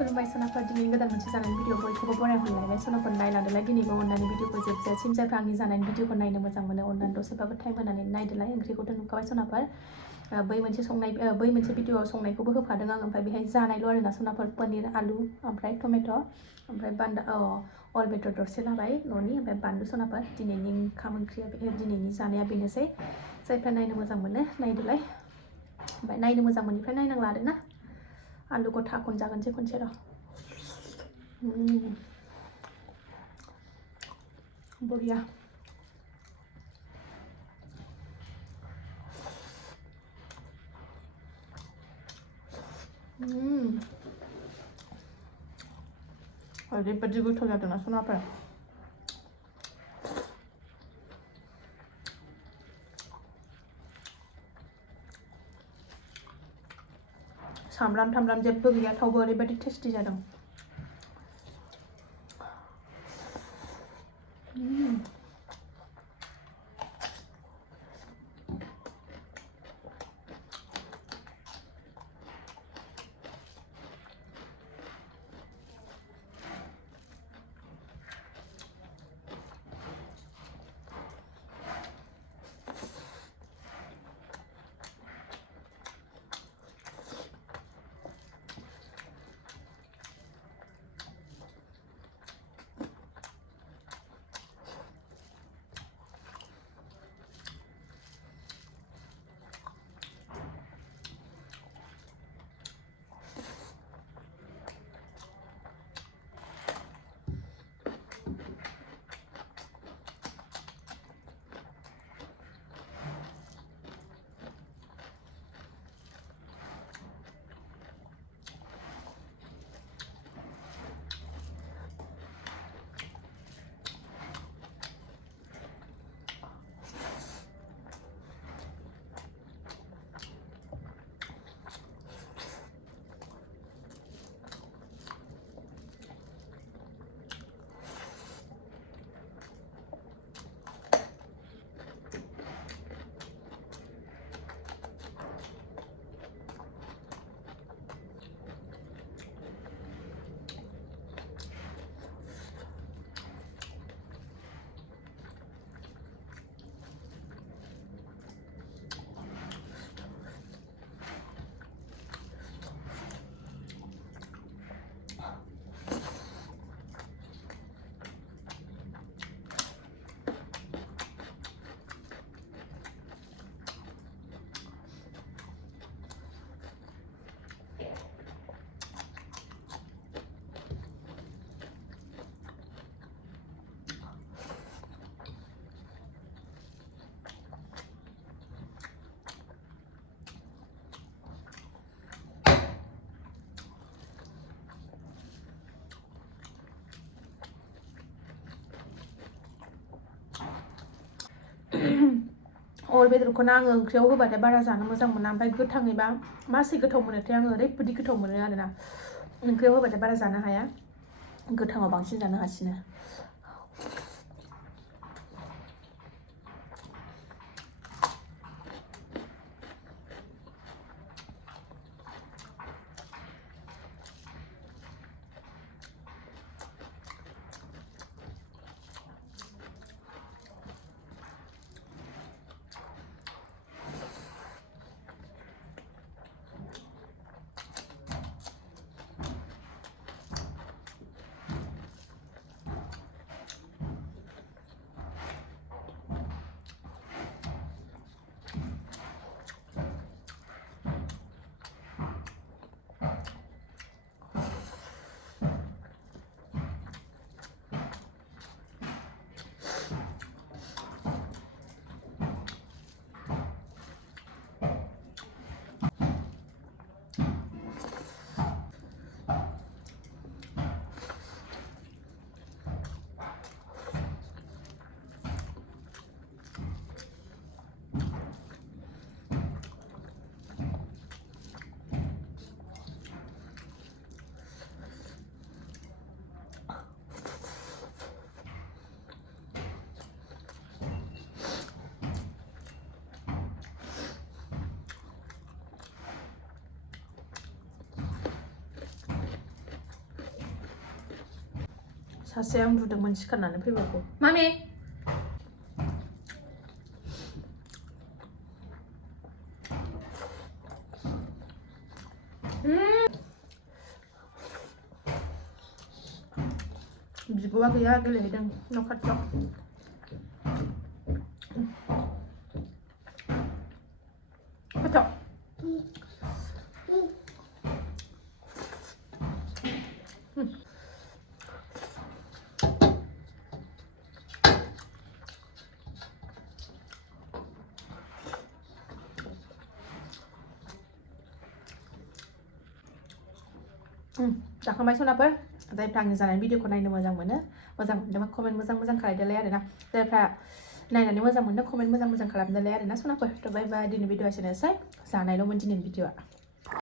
खुलुमबाय सनाफोर दिनै गोदान मोनसे जानायनि भिडिअ बयखौबो बरायहरलायबाय सनाफोर नायलांदोलाय दिनैबो अननानै भिडिअखौ जोबजासिम जायफ्रा आंनि जानायनि भिडिअखौ नायनो मोजां मोनो अननानै दसेबाबो टाइम होनानै नायदोलाय ओंख्रिखौथ' नुखाबाय सनाफोर बै मोनसे भिडिअआव संनायखौबो होफादों आं ओमफ्राय बेहाय जानायल' आरोना सनाफोर पनिर आलु ओमफ्राय टमेट' ओमफ्राय अल बेदर दरसे लाबाय न'नि ओमफ्राय बानलु सनाफोर दिनैनि ओंखाम ओंख्रिया दिनैनि जानाया बेनोसै जायफ्रा नायनो मोजां मोनो नायदोलाय ओमफ्राय नायनो मोजां मोननिफ्राय नायनांला आरोना आलु गथा खनजागोनसै खनसे र' बरिया ओरैबायदि गोथाव जादोंना सनाफोर सामब्राम थामब्राम जेबो गैया थावबो ओरैबायदि टेस्टि जादों अल बेदरखौनो आङो ओंख्रियाव होबाथाय बारा जानो मोजां मोना ओमफ्राय गोथाङैबा मासे गोथाव मोनोथाय आङो ओरैबायदि गोथाव मोनो आरोना ओंख्रियाव होबाथाय बारा जानो हाया गोथाङाव बांसिन जानो हासिनो सासेया उन्दुदोंमोन सिखारनानै फैबावगौ मामि बिब'आ गैया गेलेहैदों न' खाथियाव खाथियाव जाखांबाय सनाफोर जायफ्रा आंनि जानाय भिडिअखौ नायनो मोजां मोनदोंबा कमेन्ट मोजां खालामदोलाय आरोना जायफ्रा नायनानै मोजां मोनदों कमेन्ट मोजां खालामदोलाय आरोना सनाफोर थ' बाय बाय दिनै भिडिअआ एसेनोसै जानायल'मोन दिनैनि भिडिअआ